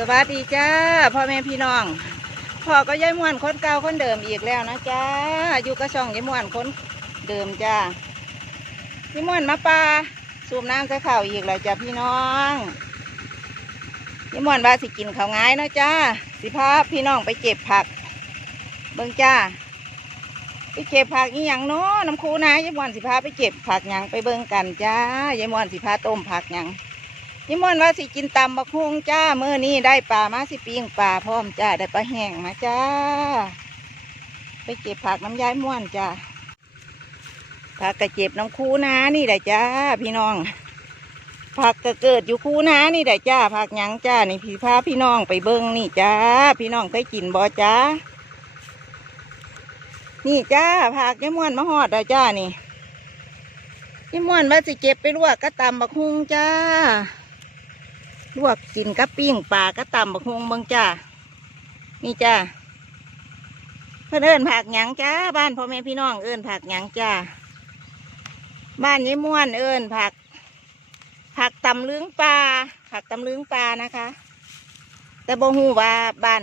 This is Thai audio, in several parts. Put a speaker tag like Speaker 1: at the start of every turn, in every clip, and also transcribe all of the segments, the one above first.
Speaker 1: สวัสดีจ้าพ่อแม่พี่น้องพ่อก็ย้ายม่วนคนเก่าคนเดิมอีกแล้วนะจ้าอยู่กระช่องย้ายม่วนคนเดิมจ้าย้ายม่วนมาปลาสูบน้ำใส่ข้าวอีกแล้วจ้าพี่น้องย้ายม่วนว่าสิกินข้าวง่ายนะจ้าสิพาพี่น้องไปเก็บผัก เบิ่งจ้าไปเก็บผักอีหยังเนาะน้ำคูนะย้ายม่วนสิพาไปเก็บผักหยังไปเบิ่งกันจ้ายายม่วนสิพาต้มผักหยัง นิมนต์ว่าสิกินตำบักฮุงจ้าเมื่อนี้ได้ปลามาสิปิ้งปลาพร้อมจ้าได้ปลาแห้งมาจ้า ไปเก็บผักน้ำย้ายม่วนจ้าผักกระเจ็บน้ำคูนานี่แหละจ้า พี่น้องผักกระเกิดอยู่คูนานี่แหละจ้าผักหยังจ้านี่พี่พาพี่น้องไปเบิ้งนี่จ้า พี่น้องเคยกินบ่จ้า นี่จ้าผักย้ายม่วนมาหอดแล้วจ้านี่ย้ายม่วนว่าสิเก็บไปลวกก็ตำบักฮุงจ้า ลวกกินกับปิ้งปลาก็ตำบักฮวงเบิงจ้านี่จ้าเพื่อนเอิญผักหยังจ้าบ้านพ่อแม่พี่น้องเอิญผักหยังจ้าบ้านยายม่วนเอิญผัก ผักตำลึงปลาผักตำลึงปลานะคะ แต่บ่ฮู้ว่าบ้าน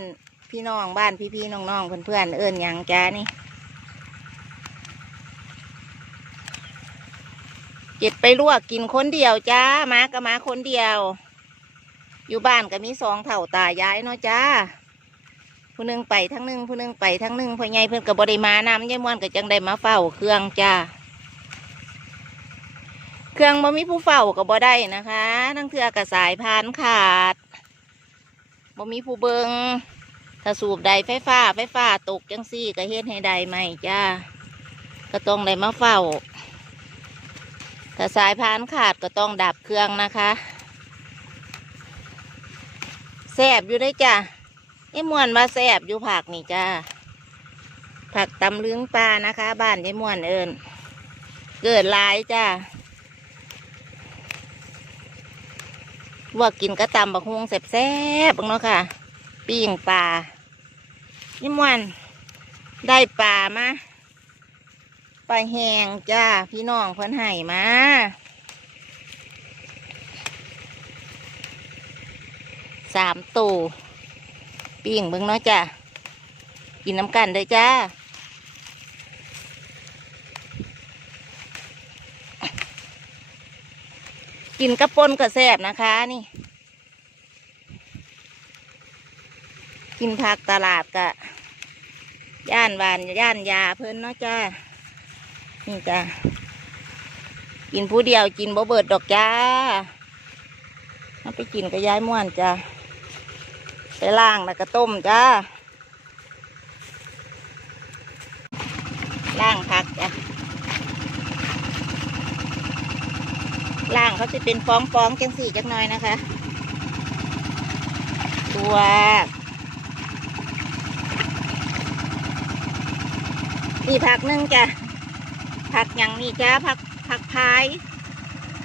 Speaker 1: พี่น้องบ้านพี่ๆน้องๆเพื่อนๆเอิญหยังจ้านี่เจ็ดไปลวกกินคนเดียวจ้ามาก็มาคนเดียว อยู่บ้านก็มีสองเถ่าตายายเนาะจ้าผู้หนึงไปทั้งหนึ่งผู้หนึงไปทั้งหนึ่งพ่อใหญ่เพิ่อนกับบริมานำยายม่วนก็จังได้มาเฝ้าเครื่องจ้าเครื่องบ่มีผู้เฝ้าก็บ่ได้นะคะทั้งเทือกับสายพานขาดบ่มีผู้เบิงถ้าสูบใดไฟฟ้า ไฟฟ้าตกจังซี่ก็เฮ็ดให้ใดใหมจ้าก็ต้องได้มาเฝ้าถ้าสายพานขาดก็ต้องดับเครื่องนะคะ แซบอยู่ได้จ้ะยายมวนมาแซบอยู่ผักนี่จ้าผักตำลึงปลานะคะ บ้านยายมวนเอิญเกิดลายจ้าว่ากินกระตำบักฮวงแซบๆบ้างเนาะค่ะปิ้งปลายายมวนได้ปลามาปลาแหงจ้า พี่น้องเพิ่นให้มา สามตูปิ้งเบิ่งเนาะจ้ะกินน้ำกันเลยจ้ากินกระปนกระแสบนะคะนี่ กินผักตลาดกะย่านวานย่านยาเพิ่นเนาะจ้านี่จ้ากินผู้เดียวกินบ่เบิดดอกจ้าเอาไปกินกับยายม่วนจ้า ล่างแล้วก็ต้มจ้าล่างผักจ้ะล่างเขาจะเป็นฟองๆจังสี่จังหน่อยนะคะ ตัวนี่ผักหนึ่งจ้ะผักอย่างนี้จ้าผักผักพาย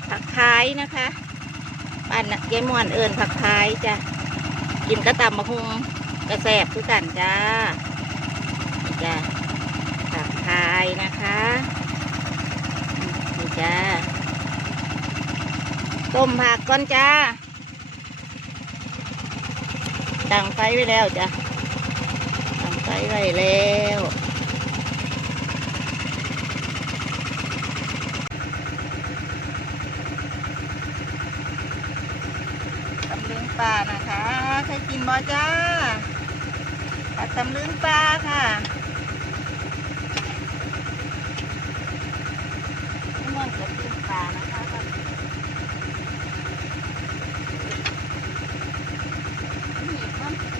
Speaker 1: ผักพายนะคะบ้านยายม่วนเอิญผักพายจ้ะ กินกระตำมะฮุงกระแสบคือกันจ้าจ้าผักพายนะคะนี่จ้าต้มผักก่อนจ้าตั้งไฟไว้แล้วจ้ะตั้งไฟไว้แล้วตำลึง ปลานะคะ ใครกินบ่จ้าผัดตำลึงปลาค่ะนี่มันจะปิ้งปลานะคะนี่มันปิ้ง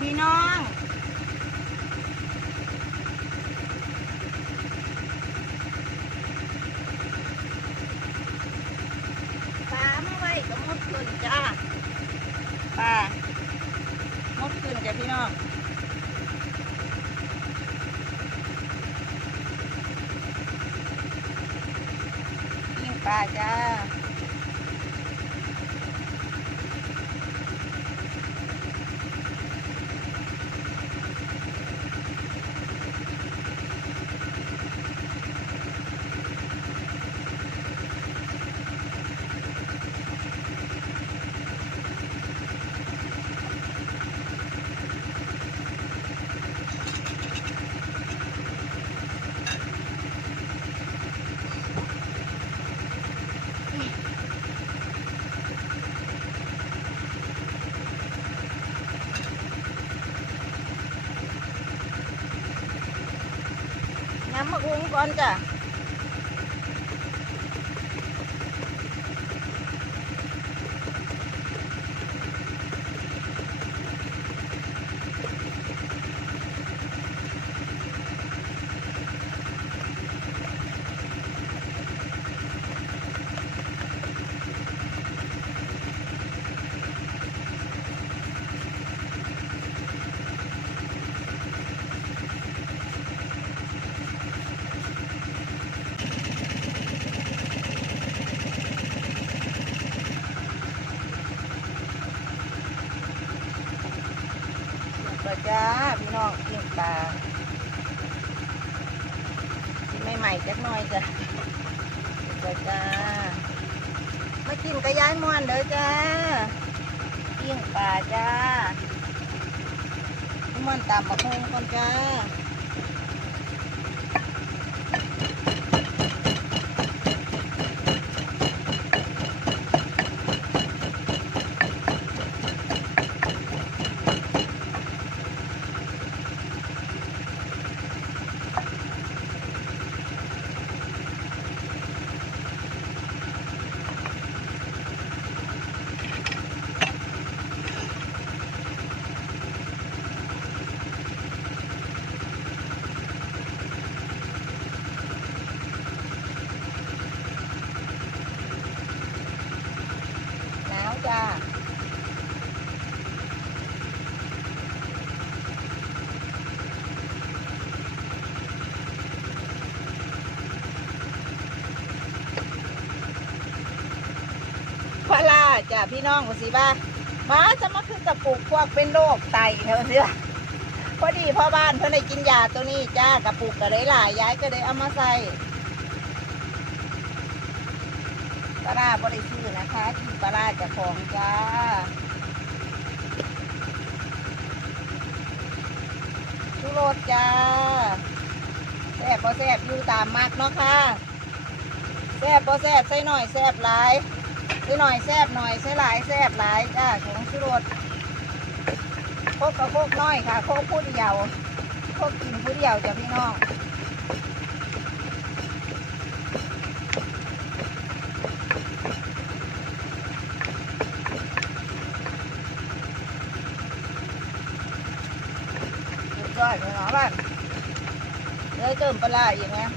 Speaker 1: ปลาจ้าพี่น้อง ปลาเมื่อไหร่ก็หมดเกินจ้า น้ำมะกรูดก่อนจ้ะก็จ้าพี่น้อง ปลาที่ใหม่ๆจักหน่อยจ้ะก็จ้ามากินกระยายมอนเด้อจ้าปิ้งปลาจ้ามอนตามมะฮงก่อนจ้า หนาวจ้า พาราจ้ะพี่น้องสิบ้ามาจะมาคือกระปุกพวกเป็นโรคไตเถอะเสือพอดีพ่อบ้านเพื่อนได้กินยาตัวนี้จ้ากระปุกก็ได้หลายย้ายก็ได้เอามาใส่ปลาบริสุทธิ์นะคะกินปลาจากของจ้าชูรสจ้าแซ่บพอแซ่บอยู่ตามมักเนาะค่ะแซ่บพอแซ่บใส่หน่อยแซ่บหลาย ใส่หน่อยแซบหน่อยใส่หลายแซบหลายจ้าของชูรสโคกกับโคกน้อยค่ะโคกพูดเดียวโคกกินพูดเดียวจ้ะพี่น้องยอดเลยเนาะบ้านเลยเติมปลาอีกนะ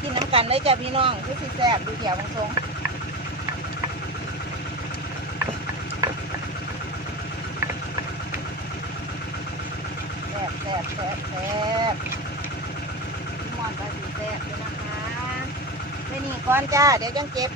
Speaker 1: กินน้ำกัน เลยจ้ะพี่น้องคือสิแซ่บดูเขียวบางทรงแซ่บแซ่บแซ่บแซ่บมอนก็สิแซ่บเลยนะคะไปนี่ก่อนจ้า เดี๋ยวจังเก็บ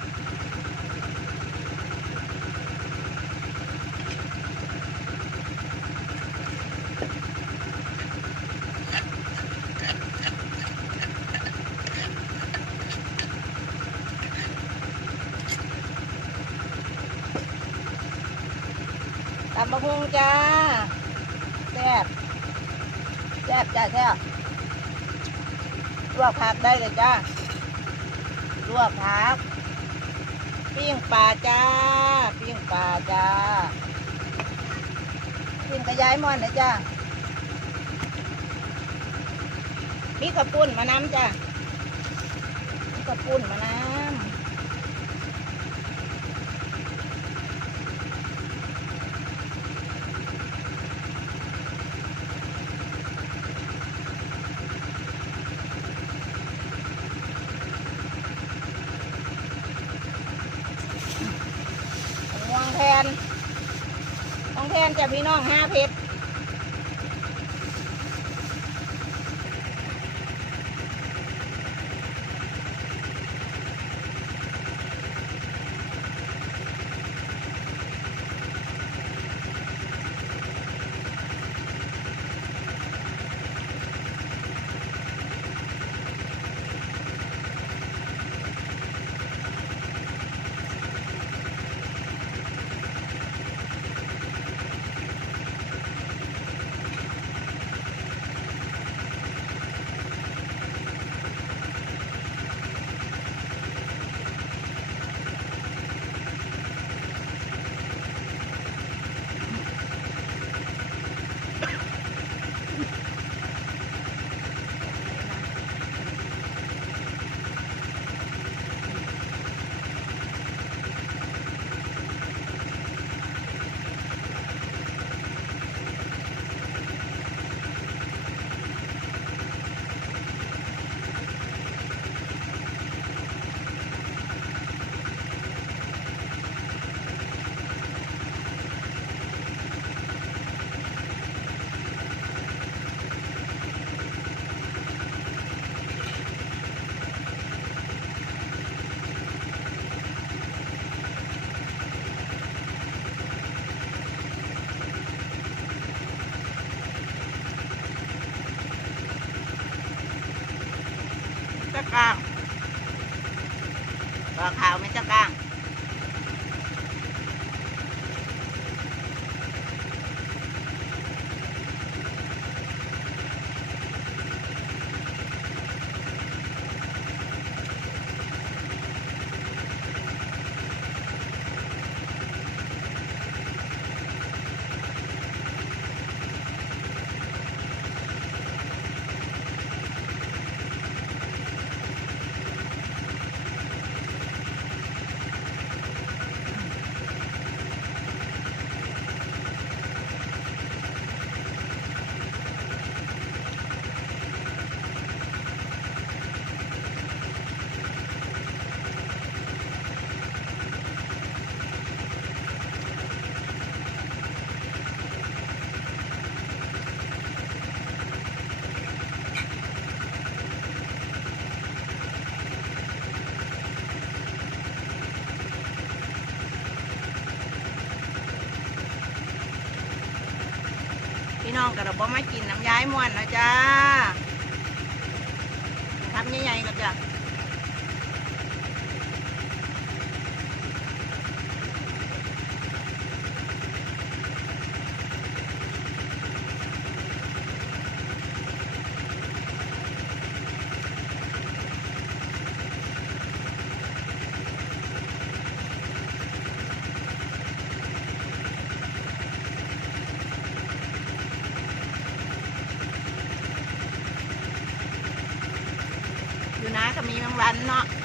Speaker 1: ำมะฮุงจ้าแซ่บแซ่บจ้าแซ่บลวกผักได้เลยจ้าลวกผักปิ้งปลาจ้าปิ้งปลาจ้าปิ้งกระยายมอนนะจ้ามีกระปุ่นมาน้ำจ้ามีกระปุ่นมาน้ำ วางแทนวางแทน จะพี่น้องห้าเพชร ตะกลางปลาขาวไม่ตะกลาง น้องกระบอมากินน้ำย้ายมวนนะจ้าทำใหญ่ๆก็จ้ะอยู่นะ ก็มี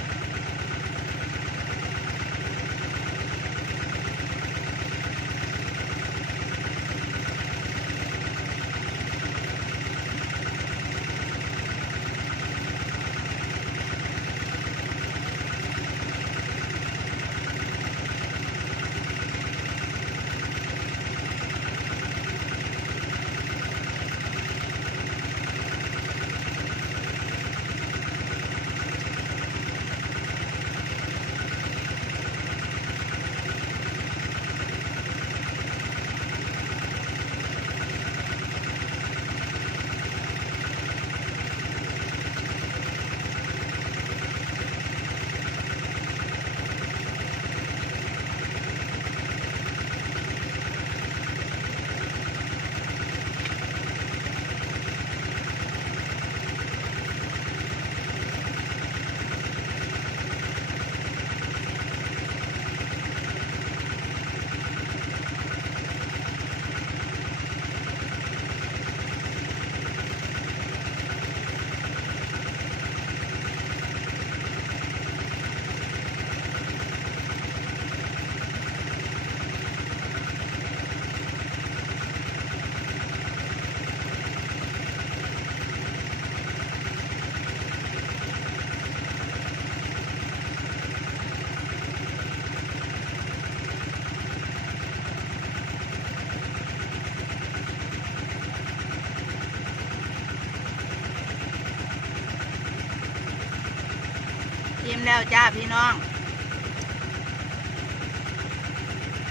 Speaker 1: ชิมแล้วจ้าพี่น้อง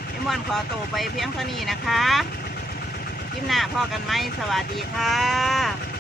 Speaker 1: พี่ม่วนขอตัวไปเพียงเท่านี้นะคะคลิปหน้าพ่อกันไหมสวัสดีค่ะ